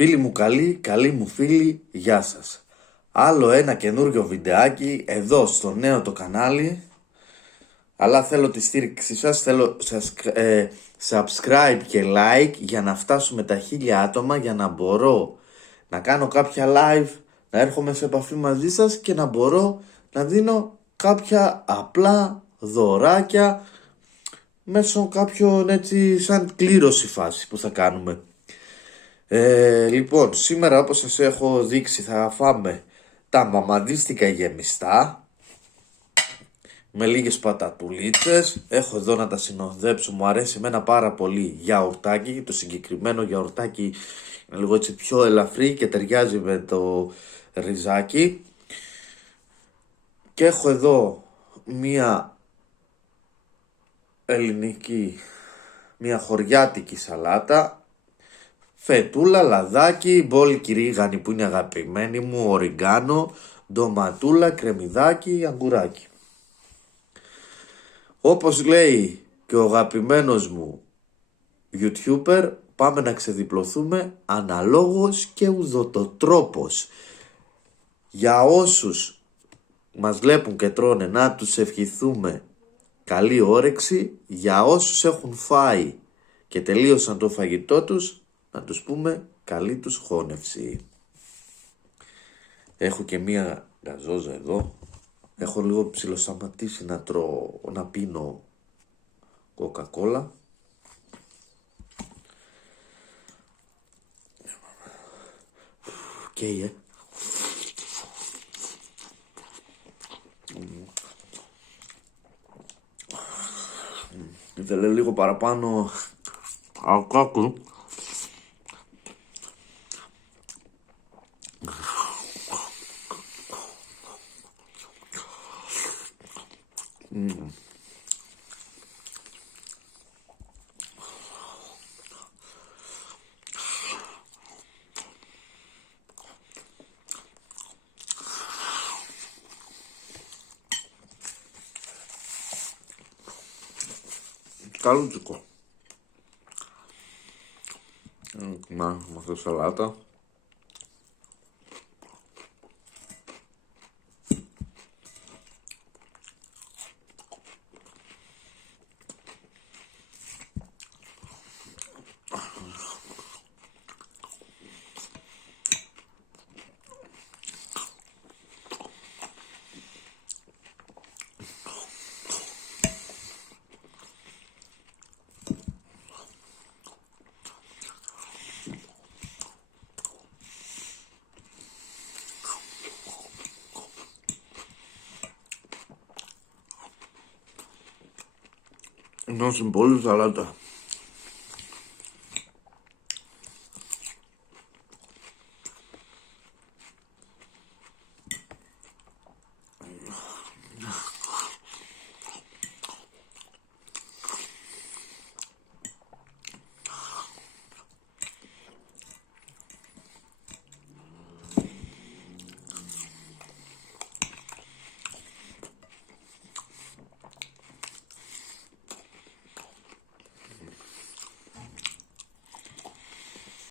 Φίλοι μου καλοί μου φίλοι, γεια σας. Άλλο ένα καινούριο βιντεάκι εδώ στο νέο το κανάλι. Αλλά θέλω τη στήριξή σας, θέλω subscribe και like για να φτάσουμε τα 1000 άτομα, για να μπορώ να κάνω κάποια live, να έρχομαι σε επαφή μαζί σας και να μπορώ να δίνω κάποια απλά δωράκια μέσω κάποιων έτσι σαν κλήρωση φάση που θα κάνουμε. Λοιπόν, σήμερα όπως σας έχω δείξει θα φάμε τα μαμαντίστικα γεμιστά με λίγες πατατουλίτσες. Έχω εδώ να τα συνοδέψω, μου αρέσει εμένα πάρα πολύ γιαουρτάκι. Το συγκεκριμένο γιαουρτάκι είναι λίγο έτσι πιο ελαφρύ και ταιριάζει με το ριζάκι. Και έχω εδώ μία ελληνική, μία χωριάτικη σαλάτα, φετούλα, λαδάκι, μπόλικη ρίγανη που είναι αγαπημένη μου, οριγκάνο, ντοματούλα, κρεμμυδάκι, αγκουράκι. Όπως λέει και ο αγαπημένος μου YouTuber, πάμε να ξεδιπλωθούμε αναλόγως και ουδοτοτρόπος. Για όσους μας βλέπουν και τρώνε, να τους ευχηθούμε καλή όρεξη. Για όσους έχουν φάει και τελείωσαν το φαγητό τους, να τους πούμε καλή τους χώνευση. Έχω και μία γαζόζα εδώ. Έχω λίγο ψιλοσταματήσει να τρώω, να πίνω κοκακόλα. Καίει, Ήθελε λίγο παραπάνω αλκάκου. Καλούτσικο. Να, με αυτή τη σαλάτα. Να συμπολεί σαλάτα.